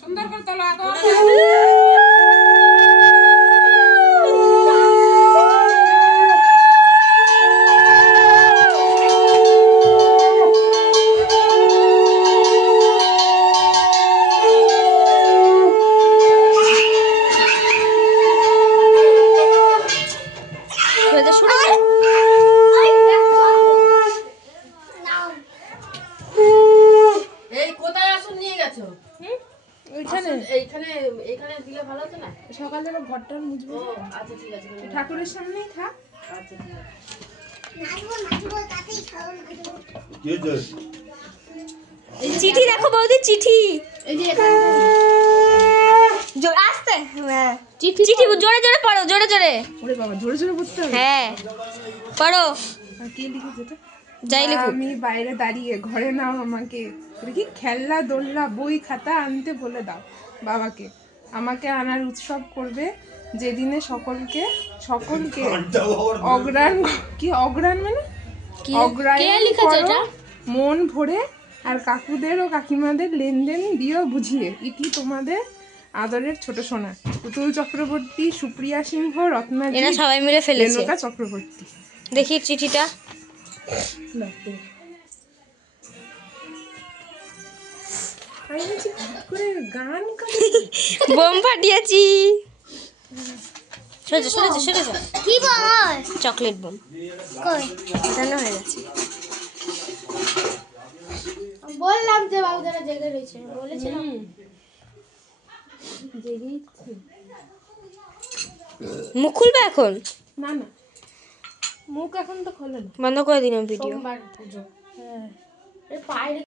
সুন্দর করে তোলো সকাল থেকে ঘরটা মুছবো। আচ্ছা ঠিক আছে, ঠাকুরের সামনেই থাক। আচ্ছা ঠিক আছে, চিঠি দেখো বৌদি, চিঠি। এই যে আস্তে চিঠি জোরে জোরে পড়ো, জোরে জোরে। ওরে বাবা, জোরে জোরে পড়তে হবে। হ্যাঁ পড়ো। কে লিখেছে এটা? যাই লিখো। আমি বাইরে দাঁড়িয়ে, ঘরে নাও আমাকে, দেখি খেলনা দোলনা বই খাতা আনতে বলে দাও বাবাকে। আমাকে আনার উৎসব করবে যেদিনে সকলকে অগ্রাণ, কি অগ্রাণ মানে অগ্রায়ণ করো মন ভরে, আর কাকুদের ও কাকিমাদের লেনদেন দিও বুঝিয়ে। ইতি তোমাদের আদরের ছোট সোনা পুতুল চক্রবর্তী, সুপ্রিয়া সিংহ, রত্নাজি, এরা সবাই মিলে ফেলেছে। রেণুকা চক্রবর্তী। দেখি চিঠিটা। গান বোম ফাটিয়েছি। কি বোম? Chocolate bomb. কই জানো হয়ে গেছে। বললাম যে বাবুদারা জেগে রয়েছে, বলেছিলাম মুখ খুলবে এখন? না না, মুখ এখন তো খোলে না, বন্ধ করে দিলাম ভিডিও। সোমবার পুজো। হ্যাঁ, পায়ে